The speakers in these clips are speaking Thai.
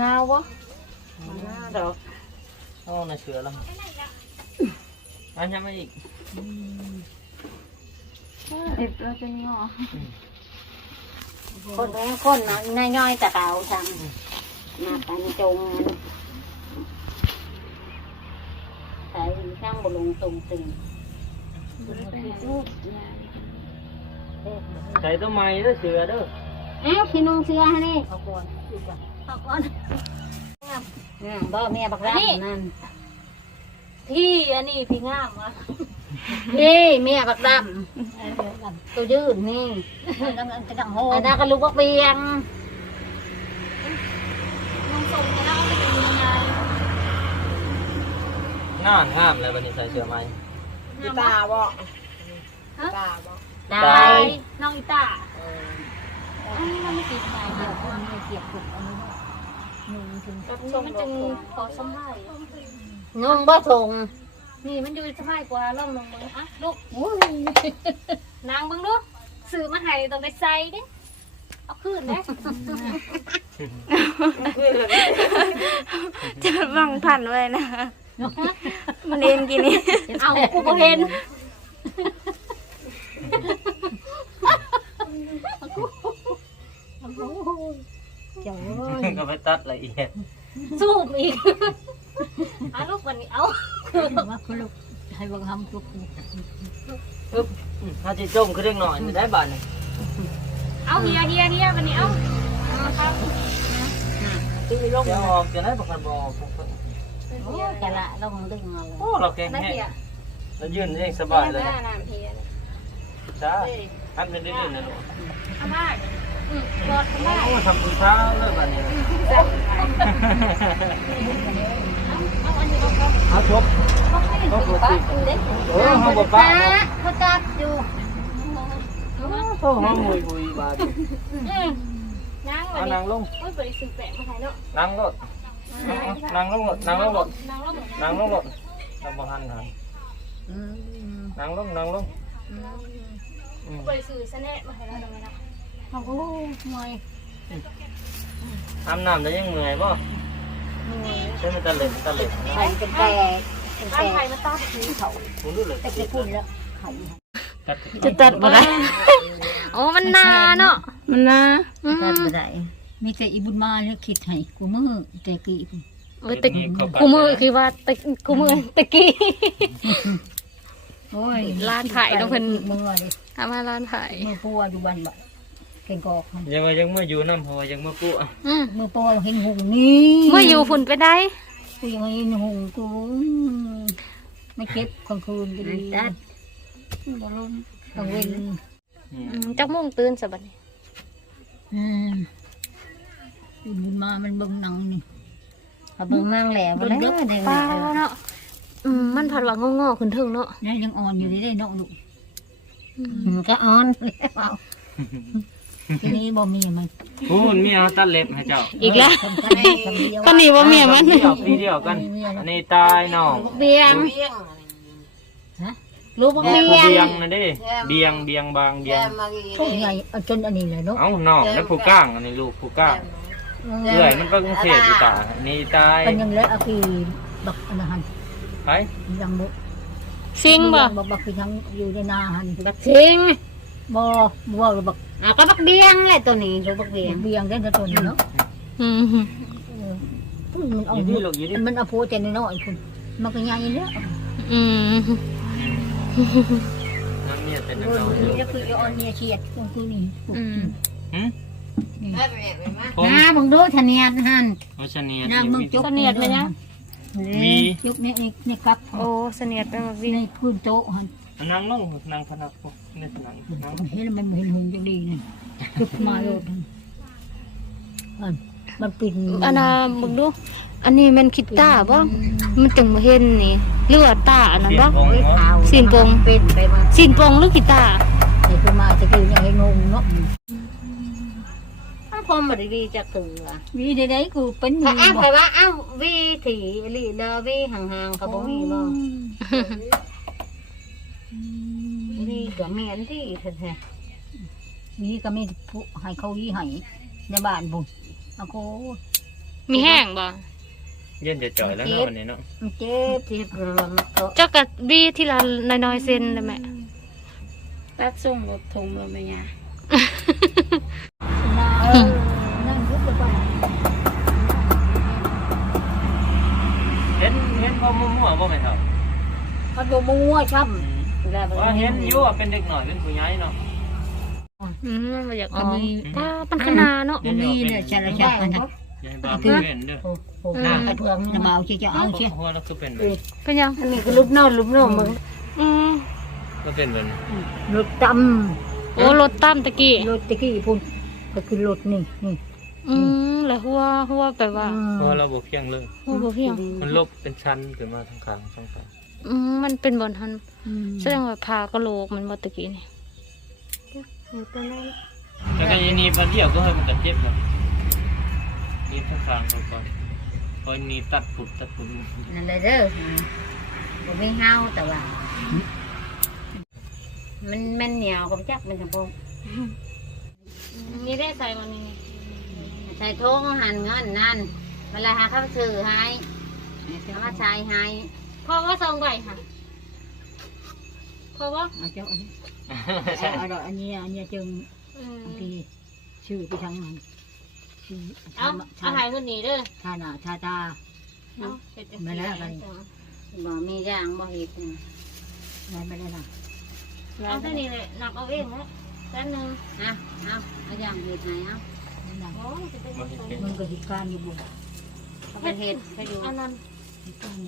งาวบ่ดอกเอาในเสือแล้วอันยังไม่อีกเด็ดเราจะงอคนแม่คนเนาะน้อยๆแต่เก่าทำมาปันจงใส่ข้างบนลงตรงตึงใส่ต้นไม้เด้อเสือเด้ออ้าวพี่นุ่งเสื้อให้นี่เอาก่อน ดูก่อนเอาก่อนอ่าบ่แม่บักรักนั่นพี่อันนี้พี่งามอะนี่แม่บักดเออเดี๋ยวกันำตัวยืดนี่ต้องกันจะดังโฮอันนั้นก็ลูกบักเบียงน้องส่งแล้วจะเป็นยังไงงามงามเลยวันนี้ใส่เสือไหมอีตาบ่ตาบ่ได้ตายน้องอีตาอันนี้มันไม่ติดไหนเดี๋ยวคนไม่เกียบถูกอั นนี้หนึ่งถึงมันจึงขอสมายนุ่งบ่ทงนี่มันอยู่สบายกว่าล่องลงมืออะลูกนางเบังลูกสื่อมาให้ต้องได้ใส่เด้เอาคืนเด้จะบังพันไว้นะมันเล่นกินนี่เอากูบ่เห็น เจ้าก็ไปตัดละเอียดสูบอีกเอาลูกวันนี้เอาว่าคุณลูกให้บังคับลูกปึ๊บถ้าจะจมขึ้นเล็กหน่อยได้บาทนึงเอาเฮียเฮียเฮียวันนี้เอาเอาครับตีลงเดี๋ยวออกจะได้ประกันบออกโอ้จะละลงดึงเอาเลยโอ้เราแข็งนั่นแห้งเฮียเรายืนเองสบายเลยน้ำเฮียจ้าอันเป็นได้ยืนนะลูกเอาบ้านอืม รอดทำบ้านโอ้ทำคุณช้าเลิกแบบนี้เอาอันนี้เอาครับเอาชกเอาให้ถึงบ้านเด้เออห้องบ่ป้าเขาจับอยู่ห้องมุยมุยบาดอืมนางวันนี้นางลงโอ้ยบริสุทธิ์แปะมาให้เนาะนางรถนางลงรถนางลงรถนางรถนางลงรถนางบ่หันหันนางลงนางลงบริสุทธิ์สะแน่มาให้เราทำไมนะ โอ้โหมวยอาบน้ำได้ยังเหนื่อยป่ะใช่ไหมตะเล็ดตะเล็ดไข่เป็นแตกเป็นอัแตนไทยกมาตัดสีเขาคุณรู้เลยแต่จะพูดแล้วไข่จะตัดบ่ได้โอ้มันนาเนาะมันนาอืตัดมไม่ได้มีแต่อีบุญมาเนี่ยคิดให้กูมือแต่กี้เออแต่กูมือคือว่าแต่กูมือตะกี้โอ้ยร้านถ่ายต้องเพิ่นมือเลยเอามาร้านถ่ายมือปัวอยู่บ้านบ่ เก่งกอกมันยังว่ายังเมื่ออยู่น้ำหัวยังเมื่อกู้อืมมือปัวเห็นหงนี่เมื่ออยู่ฝุ่นไปได้ กูยังเห็นหงกูไม่เก็บกลางคืนก็ดีตัดบ่ลงกลางเว้นอืมจักโมงตื่นสบัดนี้อืมอีบุญมามันเบิ่งหนังนี่เขาเบิ่งมั่งแหละบ่แล้วเด้ป้าอเนาะอืมมันผัดว่างอๆขึ้นเทิงเนาะนี่ยังอ่อนอยู่ได้เนาะลูกอืมมันก็อ่อนแล้ว ทีนี้บ่มีมันคุณมีเอาตัดเล็บให้เจ้าอีกแล้ว คนก็ได้คนเดียวตอนนี้ว่าเมียมันเดียวปีเดียวกัน อันนี้ตายน้องเบียงฮะลูกบ่ลูกเบียงผู้เบียงนะเด้เบียงเบียงบางเบียงพวกใหญ่เอาจนอันนี้เลยเนาะเอ้าน้องแล้วผู้ก้างอันนี้ลูกผู้ก้างเอื่อยมันไปกรุงเทพอยู่ตาอันนี้ตายเป็นยังเลยเอาคือบักอันนั้นไปยังบ่ซิงบ่บักบักคือยังอยู่ในนาหันบักซิง บ่บ่บักอะก็บักเบียงเลยตัวนี้ตัวบักเบียงเบียงได้ตัวนี้เนาะอืมมันเอาอยู่ที่ลูกอยู่ที่ มันเอาโพแต่น้อยๆคุณมันก็ใหญ่แล้วอืมน้ำเนี่ยเป็นน้ำนี่เนาก็คืออ่อนเนี่ยเฉียดตรงคือนี่อืมหืมผมน้าบังดูทะเนียนหันโอชเนียน้ามึงจุกจุกเนี่ยนี่ครับโอ้เสนียดเป็นแบบนี้ในพื้นโต๊ะหัน นั่งลงนังพนักนี่นั่งนั่งมันเห็นมันเห็นหงจังดีนี่จุกมาโลดหันมันปิดอันน่ะมึงดู อันนี้มันคิดตาบ่มันจึงบ่เห็นนี่เลือดตาอันนั้นบ่สินปงปิดไปมาสินปงหรือกีตาร์เดี๋ยวไปมาจะคือยังไงงงเนาะพอมาดีจะตื่นอะวีใดๆกูเป็นมีอ้าวบ่ไปว่าอ้าววีถีลีเลอวีห่างๆเขาบอกมีบ่ กับเมียนที่แท้วีก็มีผู้ให้เขาวีให้ในบ้านบุญเอาโคมีแห้งบ่เย็นจะจ่อยแล้วเนาะวันนี้เนาะมันเจ็บเจ็บกระลำก็เจ้าก็บีทีละน้อยๆเส้นได้ไหมตัดส่งรถทงเราไหมยะเออนั่งยุบไปบ้างเห็นเห็นพ่อมั่วๆบ่แม่นเฒ่าเขาดูมัวช้ำ แล้วว่าเห็นอยู่ว่าเป็นเด็กหน่อยเป็นผู้ใหญ่เนาะอืมมันบ่อยากอก็อกมีป้าปันขนาเนาะมันมีเนี่ยชาละชักกันนะยายบ้าเพื่อนเด้อโอ้โหหน้ากระเทืองจะมาเอาเชี่ยจะเอาเชี่ยหัวเราคือเป็นแบบเป็นยังอันนี้ก็ลุบนอนลุบนอนมึงอืมก็เป็นแบบนี้รถตโอ้รถตั้มตะกี้ำรถตะกี้พุ่นก็คือรถนี่นี่อืมแล้วหัวหัวแปลว่าเพราะเราบ่เพียงเลยหัวบ่เพียงมันลบเป็นชั้นขึ้นมาทั้งข้างทั้งข้าง อืมมันเป็นบ่อนหันอืมแสดงว่าพากะโหลกมันบ่ตะกี้นี่แล้วก็ยันนี้บัดเดียวก็ให้มันกันเจ็บแล้วนี่ทั้งข้างเขาก่อนพอนี่ตัดปุดตัดปุดนั่นเลยเด้อบ่มีเฮาแต่ว่า มันมันเหนียวกับจักมันจะพงนี่ได้ใส่มันนี่ใส่ทงหั่นเงินนั่นเวลาหาข้าวซื้อให้เอามาใช้ให้ พอว่าซองใบค่ะพอว่า เอาเจ้าอันนี้ใช่เอาดอกอันนี้อันนี้จึงอืมบางทีชื่อไปทางนั้นชื่อเอาชาเอาหายคนนี้เด้อชาหน้าชาตา เอาเสร็จจังไม่แล้วอะไร บ่มีอย่างบ่เฮ็ดอะไรไม่ได้ล่ะเอาแค่นี้เลยนับเอาเองแล้วแค่นึงอะเอาเอาอย่างเฮ็ดให้เอาโอ้จะเป็นมันเป็นมึงก็เหตุการณ์อยู่บ่เอาไปเฮ็ดไปอยู่อันนั้นเหตุการณ์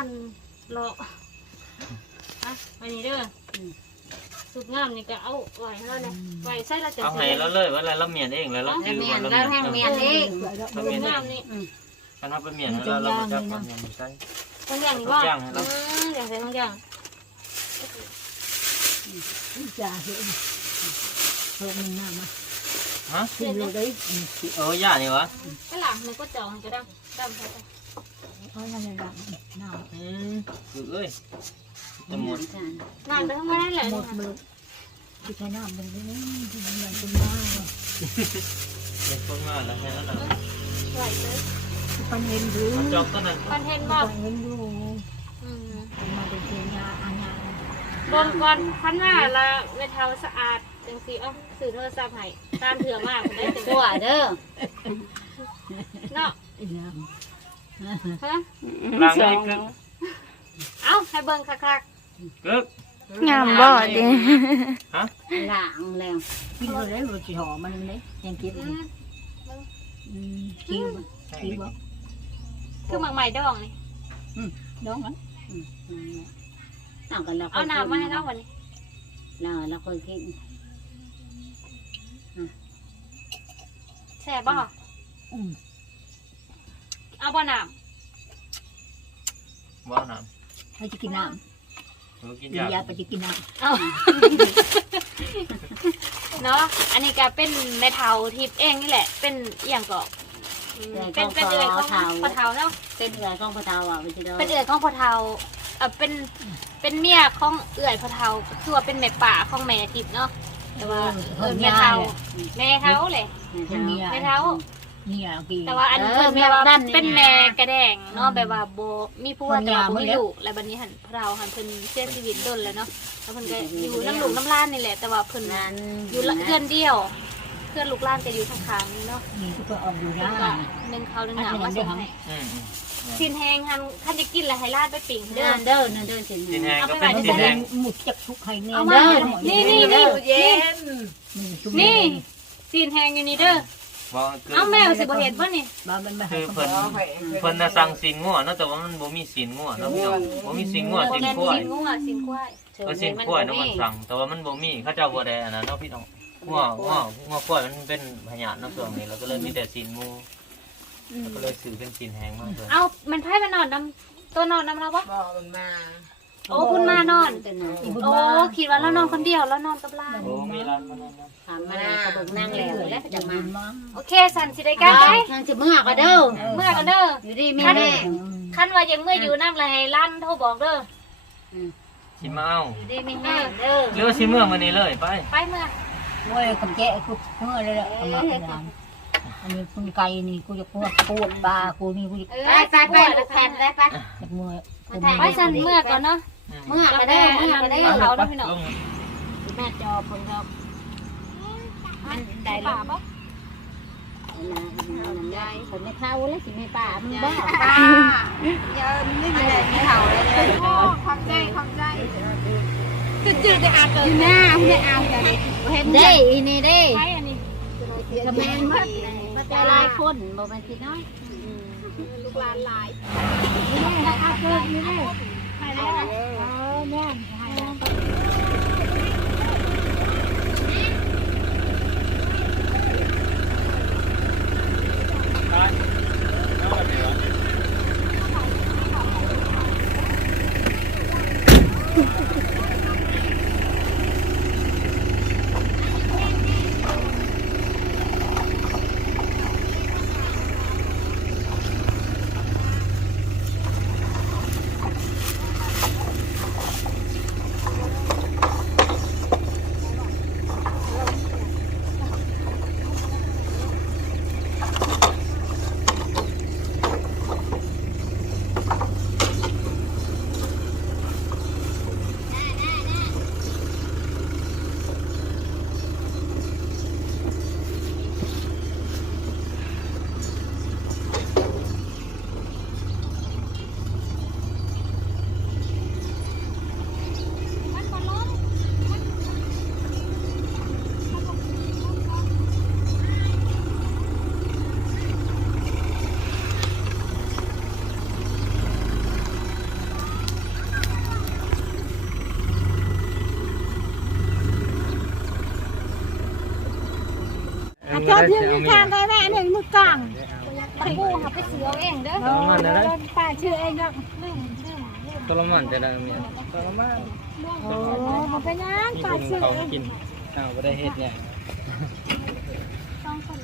หยังเหตุการณ์รออะอันนี้เด้ออสุดงามนี่ก็เอาไว้ให้เราเลยไว้ใส่ละจะเอาให้เราเลยว่าอะไรเราเมียนเองแล้วเราแล้วซื้อเมียมานเราแล้วให้เมีเมียยนนเองเราสุเมียดนเองงามนี่คันเราเป็นเมียนแล้วเราบ่จับความเมียนใช่ทั้งอย่างนี่ว่าทุกอย่างให้เรา อืมอย่างใส่ทั้งอย่างจ้าเฮ็ดเพิ่มมึงหน้ามาฮะ ขึ้นเลยเด้อเออย่านี่วะก็หลังมันก็เจาะมันก็ดังดังไป เอานั่นน่ะหน้าอืมคือเอ้ยจะหมดนานไปทั้งวันนั่นแหละหมดมือที่ใช้น้ำมันนี่ที่มันเป็นมาเป็นคนมาแล้วให้แล้วเราไหวเลยปันเห็นดูจอกก็นั่นปันเห็นบอกปันเห็นดูอืมมาเป็นเทียนยาอันยาบนก่อนพันว่าละเวทาสะอาดจังสีอ้าสื่อโทรศัพท์ให้ตามเถื่อมากได้จังตัวเด้อเนาะ ฮะล้างให้กึกเอาให้เบิ่งคักกึกงามบ่เด้ฮะำล้างแล้วกินเลยรสจีหอมันเลยยังกินๆอืมอืมคิวคิวบ่คือหมักใหม่ดองนี่ดองมันเอากันแล้วเอาน้ำมาให้เราวันนี้แล้วเราเคยกินแช่บ่อืม เอาบ่น้ว้าวน้ให้จะกินน้ำหนูกินำกินยายาไปจะกินน้ำเอาเนาะอันนี้ก็เป็นแม่เทาทิพย์เองนี่แหละ เป็นเอียงก็อืมเป็นเป็นเอือยของพ่อเทาเนาะำเป็นเอือยของพระเทาอะไปจะโดนเป็นเอื่อยของพ่อเทาเออเป็นเป็นเมียของเอื่อยพ่อเทาคือว่าเป็นแม่ป่าของแม่ทิพย์เนาะแต่ว่าเออแม่เทาแม่เทาเลยแม่เทา เนี่ยกินแต่ว่าอันเพิ่นแบบว่าเป็นแม่กระแดงเนาะแบบว่าโบมีผัวแต่ว่าบ่มีลูกแล้วบัดนี้หันพ่อเทาหันเพิ่นเสียชีวิตดนแล้วเนาะแล้วเพิ่นก็อยู่น้ำลูกน้ำล้านนี่แหละ แต่ว่าเพิ่นนั้นอยู่ละเพื่อนเดียว เพื่อนลูกล้านก็อยู่ข้างๆนี่เนาะนี่ก็ออกอยู่เพิ่นะนก็นึ่งเขาวนึ่งหนาวมาส่งให้อืมสินแหงหันท่านจะกินแล้วให้ลาดไปปิ่งเด้เดิอนเดินเดินสิสินแหงเอาก็ไปเป็นไว้ในสินแหงหมุดจักทุกไข่เนี่ยเอามาเดินนี่นี่นี่นี่นี่ นี่สินแหงอยู่นี่เด้อ บ่คือเอาแมวสิบ่เห็นบ่นี่บ้ามันมาให้คือเขาเพิ่นเพิ่นน่ะสั่งสินงัวเนาะแต่ว่ามันบ่มีสินงัวเนาะพี่น้องบ่มีสินงัวบ่สินแม่นกล้วยสินงูอะสินควายเออสินกล้วยเนาะมันสั่ง แต่ว่ามันบ่มีเขาเจ้าบ่ได้อันนั้นเนาะพี่น้องงัวงัวงัวกล้วยมันเป็นพยาธิเนาะช่วงนี้เราก็เลยมีแต่สินหมูแล้วก็เลยซื้อเป็นสินแห้งมาเลยเอามันไพ่มานอนนํตัวนอนนํเราบ่บอกมันมา โอ้คุณมานอนอีบุญโอ้มาคิดว่าเรานอนคนเดียวแล้วนอนกับหลานโอ้มีร้านมานอนนะถามมาเขาบอกนั่งแล้วแล้วจะมาโอเคสันสิได้กันไหมทางจะเมื่อก็เด้อเมื่อกันเด้ออยู่ดีไม่แน่คันว่ายังเมื่ออยู่น้ำละให้ลั่นโทรบอกเด้อสิมาเอาอยู่ดีไม่แน่เด้อหรือว่าสิเมื่อมื้อนี้เลยไปไปเมื่อโอ้ยคำแจ้กูเมื่อเลยแหละมาอันนี้คุณไก่นี่กูจะปวดปวดบากูนี่กูจะเออไปไปไปลูกแผ่นได้ปะจะเมื่อยกูไว้สันเมื่อก่อนเนาะ เมื่อก็ได้เมื่อก็ได้เเขาเนาะพี่น้องลงแม่จอผลครับมันได้ลป่างปะยายผลไม่เข้าแล้วสิไม่ป่ามันบ้าอย่าไม่มีอะไรไม่เขาเลยขอบใจขอบใจคือจืดแต่อาเกินหน้าไม่เอาอย่างนี้เห็นได้อีนี่ได้ใช่อันนี้กระแมนมัดมาแต่ลายคนบ่มันสิน้อยลูกหลานหลายอาเกิดนี่ได้ไป แล้วนะเออแม่ ที่มีทางได้แม่หนึ่งมือกลางตะปูค่ะไปเสือเองเด้อตลมันจะได้ป้าชื่อเองก็ตลมันจะได้เมียตลมันโอ้มันเป็นยังป้าชื่อเองกินอ้าวไม่ได้เฮ็ดเนี่ยสองคน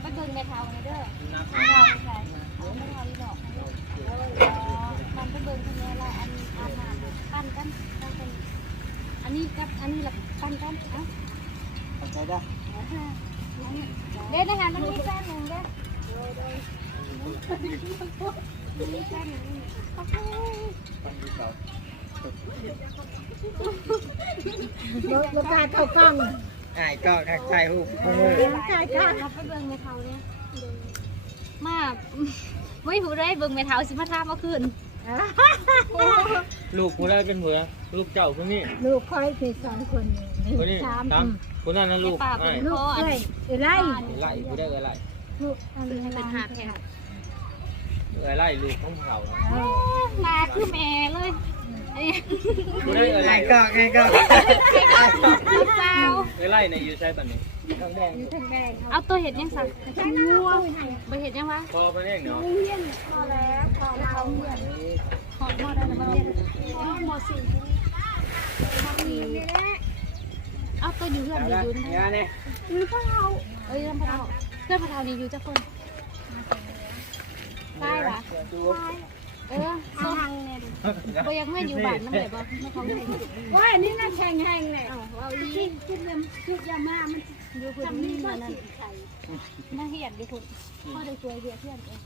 ไปเบิ่งแม่เฒ่าเด้อม่เฒ่าใส่เอาแม่เฒ่าอีดอกมันไปบิ่งคนนี้ละอันอาหารปั้นกันปั้นกันอันนี้กับอันนี้ละปั้นกันเอ้าใช่ได้ เด้นะคะมันมีแฟนหนึ่งเด้มีแฟนหนึ่งรถตาเข้ากล้องไอ้ก็ทักทายฮู้ใช่ค่ะเราไปเบิ่งแม่เฒ่าเนี่ยมาไม่หูได้เบิ่งแม่เฒ่าสิมาทามเอาคืนลูกกูได้เป็นเผื่อลูกเจ้าคนนี้ลูกคอยคือสองคน คนนี้ตามคนนั้นนะลูกป้าไอ้เป็นพ่ออันไล่ไล่กูได้ไล่ลูกอันคือให้เป็นหาแถวไล่ลูกของเขามาคือแม่เลยกูได้ไล่ก็ไงก็เจ้าไล่ในยูใช้แบบนี้ทั้งแดงเอาตัวเห็ดยังสั่งงัวไปเห็ดยังวะพอไปเองเนาะหอดหม้อได้แล้วมันเรียนหม้อสี่ เอาตัวอยู่เพื่อนอยู่ยืนยาเนี่ยเอ้ยน้ำพะเทาเพื่อนพะเทานี่อยู่จะคนใช่ปะ เออส้มบ่ยังไม่อยู่บ้านนั่นแหละบ่ไม่เขาไม่ว่านี่น่าแข่งแห่งเลยเอาเอาอีคิดเรื่องคิดยามามันอยู่คนนี้มานั่นน่าเหียดดิคุณพ่อได้ช่วยเฮียเพื่อนเอง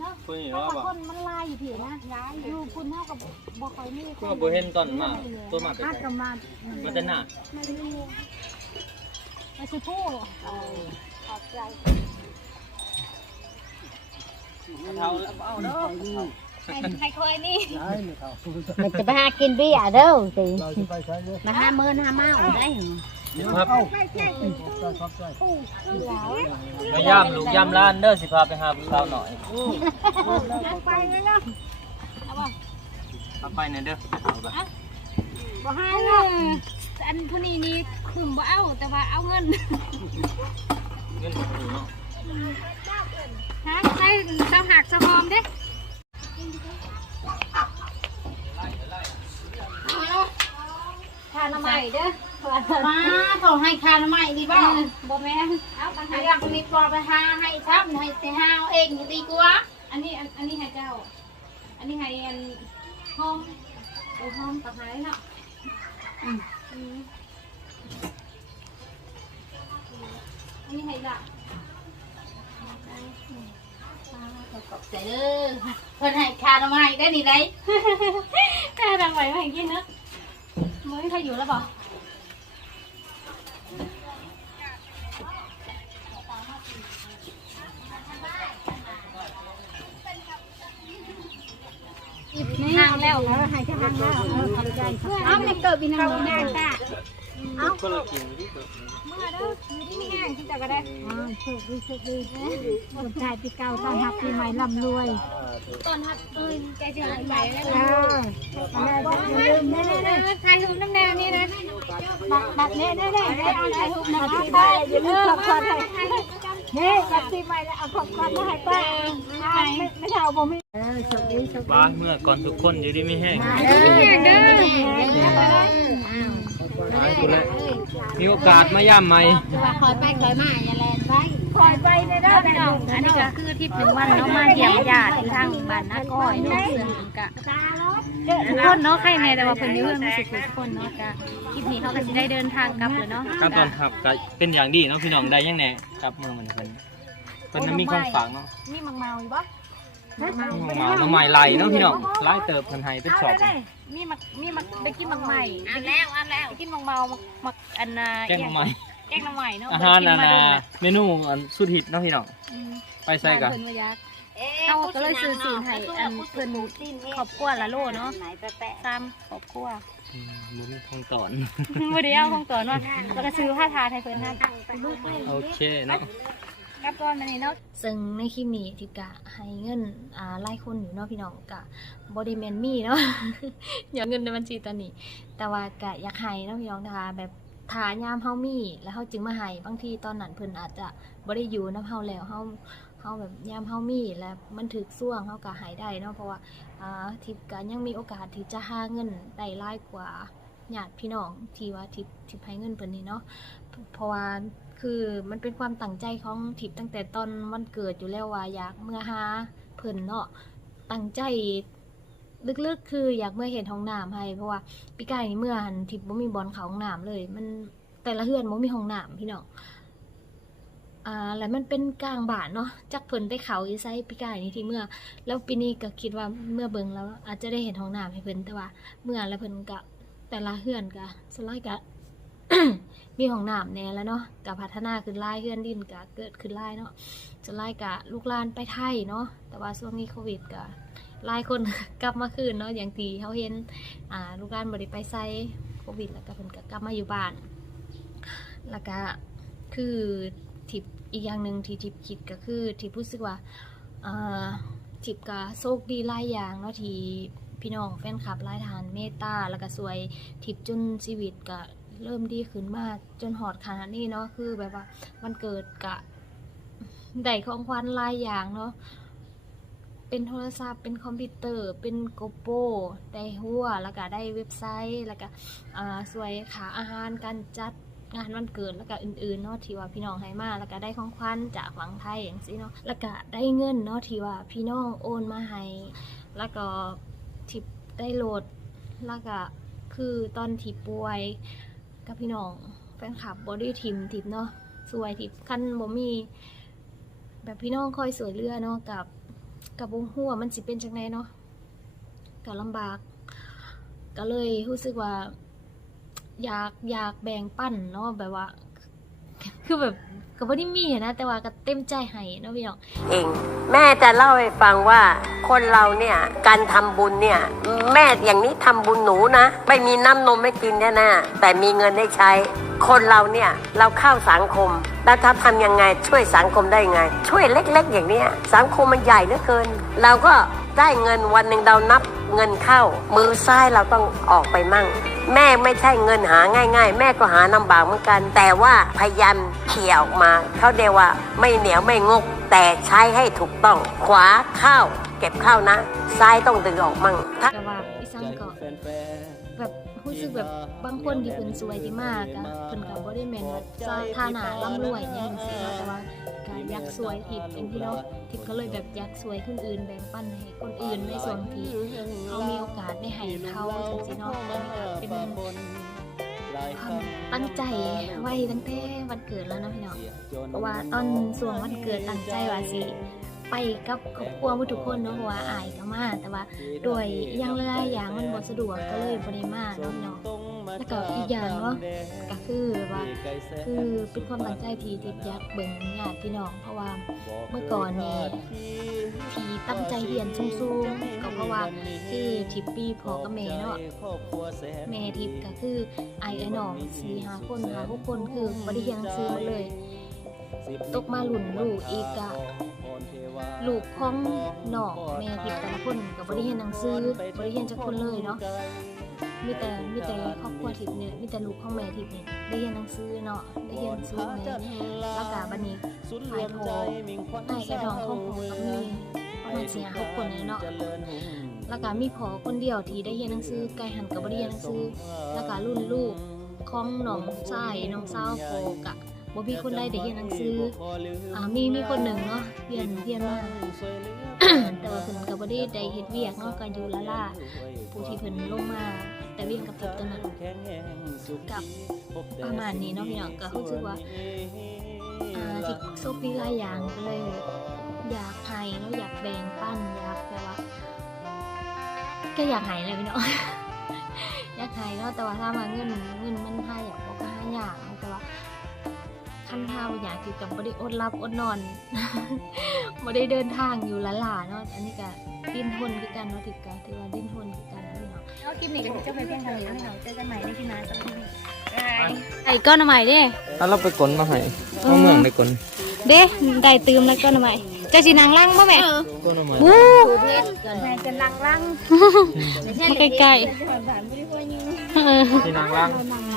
เนาะคุยเพราะว่าว่าบ่คนมันลายอยู่ผิวนะย้ายอยู่คุณเท่ากับบ่คอยมีก็บ่เห็นตอนมาตัวมาแต่ฮักกันมามันจะหน้าไม่มีมาสิพูดขอบใจ เท่าแล้วเอาเนาะใครเคยนี่ มันจะไปหากินเบี้ยเด้อสิมาหาเมินหาเมาได้ครับพยายามลูกยามล้านเด้อสิพาไปหาผู้สาวหน่อยไปเลยเนาะเอาไปเนี่ยเด้อเอาไปบ่ให้เนาะอันผู้นี้นี่คุมบ่เอาแต่ว่าเอาเงิน เงินของหนูเนาะ ฮะได้เจ้าหักสะพอมเด้ทานใหม่เด้อมาเขาให้คานใหม่ดีบ่บ่บ่แม่นเอาปัญหาเรื่องนี้ปลอไปหาให้ทับให้แต่หาเองดีกว่า อันนี้อันอันนี้ให้เจ้า อันนี้ให้อันห้องไอ้ห้องต่างหากเนาะอืมอันนี้ให้ล่ะ ขอบใจเด้อเพิ่นให้คาหน่อไม้ได้นี่ได้แค่ทำไมไม่กินนะมึงใครอยู่แล้วบอกทางแล้วให้ทางแล้วขอบใจขอบใจอ้าวไม่เกิดบินทางงา นตาคนละกินที่เมื่อเด้ออยู่ที่นี่ง่ายที่จะก็ได้อ๋อโชคดีโชคดีคนชายปีเก่าต้อนรับปีใหม่ร่ำรวย ตอนทัดเอ้ยใจจะหายไปแล้วจ้าอะไรบ้างลืมแน่แน่ถ่ายรูปน้ำแดงนี่นะบัตรบัตรแน่แน่แน่เอาถ่ายรูปนะพี่ป้าอย่าลืมขอบคุณให้เฮ้ยกับปีใหม่แล้วเอาขอบคุณมาให้ป้าไม่ไม่เท่าผมไม่เออโชคดีโชคดีบ้านเมื่อก่อนทุกคนอยู่ดีไม่แห้งเด้อ มีโอกาสมาย่ำใหม่คอยไปคอยมาอย่าแลนไปคอยไปในด้านไหนอันนี้ก็คือทริปหนึ่งวันเนาะมาเยี่ยมญาติที่ทางบ้านนาก้อยเนาะซึ่งกะทุกคนเนาะใครในแต่ว่าเพิ่นอยู่เพิ่นสุขทุกคนเนาะกะคลิปนี้เขาก็สิได้เดินทางกลับเลยเนาะขั้นตอนขับก็เป็นอย่างดีเนาะพี่น้องได้ยังไงกลับเมืองเหมือนเพิ่นเพิ่นมีความฝากเนาะมีมังเมาอยู่ป มีของหมาน้ำใหม่ไหลเนาะพี่น้องไล่เติบเพิ่นให้เป็นเอาชอบมีมักมีมักได้กินมังใหม่อันแล้วอันแล้วกินมังเมามักอันน่ะแกงใหม่แกงน้ำใหม่เนาะอาหารนานาเมนูอันสุดฮิตเนาะพี่น้องไปใส่กันเอยากเขาก็เลยซื้อสูตรให้อันเพิ่นครอบครัวละโลเนาะไหนแปะตามครอบครัวมบ่มีของตอนบ่ได้เอาของตอนว่าแล้วก็ซื้อผ้าทาให้เพิ่อนให้โอเคเนาะ กับก่อนมานี่เนาะซึ่งในคลิปนี้ที่กะให้เงินอ่าไล่คนอยู่เนาะพี่น้องกะบอดี้แมนมี่เนาะอยาเงินในบัญชีตอนนี้ แต่ว่ากะอยากให้เนาะพี่น้องนะคะแบบถายามเฮามีแล้วเฮาจึงมาให้บางทีตอนนั้นเพิ่นอาจจะบ่ได้อยู่นำเฮาแล้วเฮาเฮาแบบยามเฮามีแล้วมันถึกส่วงเฮาก็ให้ได้เนาะเพราะว่าอ่าทิพย์ก็ยังมีโอกาสที่จะหาเงินได้หลายกว่า ญาติพี่น้องที่ว่าทิพย์ทิพย์ให้เงินเพิ่นนี่เนาะเพราะว่าคือมันเป็นความตั้งใจของทิพย์ตั้งแต่ตอนวันเกิดอยู่แล้วว่าอยากเมื่อหาเพิ่นเนาะตั้งใจลึกๆ คืออยากเมื่อเห็นห้องน้ำให้เพราะว่าปีกายนี่เมื่อหันทิพย์บ่มีบอลเขาห้องน้ำเลย มันแต่ละเฮือนบ่มีห้องน้ำพี่น้องอ่าแล้วมันเป็นกลางบ้านเนาะจักเพิ่นไปเขาอีไซปีกายนี่ที่เมื่อ แล้วปีนี้ก็คิดว่าเมื่อเบิ่งแล้วอาจจะได้เห็นห้องน้ำให้เพิ่นแต่ว่า เมื่อแล้วเพิ่นก็ แต่ละเฮือนก็สวนหลายก็มีของหน้ำแน่แล้วเนาะกับพัฒนาขึ้นไล่เฮือนดินกับเกิดขึ้นไล่เนาะจะไล่กับลูกหลานไปไทยเนาะแต่ว่าช่วงนี้โควิดกับไล่คนกลับมาคืนเนาะอย่างทีเขาเห็นอ่าลูกหลานบริไปไซโควิดแล้วก็เพิ่นก็กลับมาอยู่บ้านแล้วก็คือทิปอีกอย่างหนึ่งที่ทิปคิดก็คือทิปรู้สึกว่าอ่าทิปก็โชคดีหลายอย่างเนาะที่ พี่น้องแฟนคลับหลายทานเมตตาแล้วก็สวยทิปจนชีวิตก็เริ่มดีขึ้นมากจนหอดขนาดนี้เนาะคือแบบว่ามันเกิดกะได้ของขวัญหลายอย่างเนาะเป็นโทรศัพท์เป็นคอมพิวเตอร์ เป็นโกโปได้หัวแล้วก็ได้เว็บไซต์ แล้วก็สวยขาอาหารการจัดงานวันเกิดแล้วก็อื่นๆเนาะที่ว่าพี่น้องให้มาแล้วก็ได้ของขวัญจากฝั่งไทยอย่างซี่เนาะแล้วก็ได้เงินเนาะที่ว่าพี่น้องโอนมาให้แล้วก็ ทิปได้โหลดแล้วก็คือตอนที่ป่วยกับพี่น้องแฟนคลับบอดี้ทีมทิปเนาะสวยทิปขั้นบ่มี แบบพี่น้องคอยสวยเรือเนาะกับกับวงหัวมันสิเป็นจังไดเนาะก็ลำบาก ก็เลยรู้สึกว่า อยากอยากแบ่งปั้นเนาะแบบว่า คือแบบ ก็บ่ได้มีนะแต่ว่าก็เต็มใจให้เนาะพี่น้องเองแม่จะเล่าให้ฟังว่าคนเราเนี่ยการทำบุญเนี่ย แม่อย่างนี้ทำบุญหนูนะ ไม่มีน้ำนมไม่กินแน่ๆแต่มีเงินได้ใช้ คนเราเนี่ยเราเข้าสังคม แล้วถ้าทำยังไงช่วยสังคมได้ยังไง ช่วยเล็ก ๆ อย่างเนี้ยสังคมมันใหญ่เหลือเกิน เราก็ ได้เงินวันหนึ่งเรานับเงินเข้า มือซ้ายเราต้องออกไปมั่ง แม่ไม่ใช่เงินหาง่าย ๆ แม่ก็หาลำบากเหมือนกัน แต่ว่าพยายามเขี่ยออกมาเขาเดียวว่าไม่เหนียวไม่งก แต่ใช้ให้ถูกต้อง ขวาเข้าเก็บเข้านะ ซ้ายต้องดึงออกมั่งถ้าแต่ว่าอีสังก็แบบรู้สึกแบบบางคนที่เพิ่นสวยที่มากอะเพิ่นก็บ่ได้แม่นว่าสถานะร่ำรวยอย่างซี่เนาะแต่ว่า อยากสวยทิพย์เป็นพี่น้องทิพย์ก็เลยแบบอยากสวยคนอื่นแบ่งปันให้คนอื่นในส่วนที่เขามีโอกาสได้ให้เขาจังซี่เนาะอันนี้ก็เป็นความตั้งใจไว้ตั้งแต่วันเกิดแล้วเนาะพี่น้องเพราะว่าตอนส่วงวันเกิดตั้งใจว่าสิไปกับครอบครัวหมดทุกคนเนาะเพราะว่าอายก็มาแต่ว่าด้วยอยังหลายๆอย่างมันบ่สะดวกก็เลยบ่ได้มาเนาะพี่น้อง แล้วก็อีกอย่างเนาะก็คือว่าคือเป็นความตั้งใจที่ที่อยากเบิ่งญาติพี่น้องเพราะว่าเมื่อก่อนนี่ทีตั้งใจเรียนสูงๆก็เพราะว่าคือทิปปี้พอกับแม่เนาะแม่ทิปก็คือไอ้ไอ้น้องสี่หาคนห้าหกคนคือบ่ได้เรียนหนังสือมดเลยตกมาหลุ่นลูกอีกอะลูกของหนองแม่ทิปแต่ละคนก็บ่ได้เรียนหนังสือบ่ได้เรียนจักคนเลยเนาะ มีแต่มีแต่ครอบครัวทิพย์เนี่ยมีแต่ลูกของแม่ทิพย์เนี่ยได้เรียนหนังสือเนาะได้เรียนหนังสือแม่แล้วก็บัดนี้ฝ่ายโทไอ้ไอ้ดองของผมก็มีประมาณสี่ห้าคนเนี่ยเนาะแล้วก็มีพอคนเดียวที่ได้เรียนหนังสือไกลหันก็บ่ได้เรียนหนังสือแล้วก็รุ่นลูกของน้องชายน้องสาวโฟกะบ่มีคนใดได้เรียนหนังสืออ่ามีมีคนหนึ่งเนาะเรียนเรียนมาแต่ว่าเพิ่นก็บ่ได้ได้เฮ็ดเวียกเนาะก็อยู่ละล่าผู้ที่เพิ่นลงมา แต่วียงกับเพิ่นตอนนั้นกับประมาณนี้เนาะพี่น้องก็รู้สึกว่าอ่าที่โซฟีหลายอย่างก็เลย อยากให้เนาะอยากแบ่งปั้นอยากแบบว่าก็อยากให้เลยพี่น้องอยากให้เนาะแต่ว่าถ้ามาเงินเงินมันให้อยากบอกก็ให้อยากแต่ว่าขั้นท่าอยากคือกับบ่ได้อดรับอดนอนบ่ได้เดินทางอยู่ละล่าเนาะอันนี้ก็ดิ้นทนคือกันเนาะถือก็ถือว่าดิ้นทนคือกัน เนาะพี่น้องเอาคลิปนี้ก็จะไปเพียงเท่านี้แล้วเราเจอกันใหม่ในคลิปหน้าสำหรับคลิปนี้ไอ้ก้อนใหม่เด้ถ้าเราไปกลมาให้เอาเมืองได้กลเด้ได้ตืมแล้วก้อนใหม่เจะสินางล่างบ่แม่ต้นไม้วู้แม่จะลังลังมาใกล้ๆเออที่นางล่างน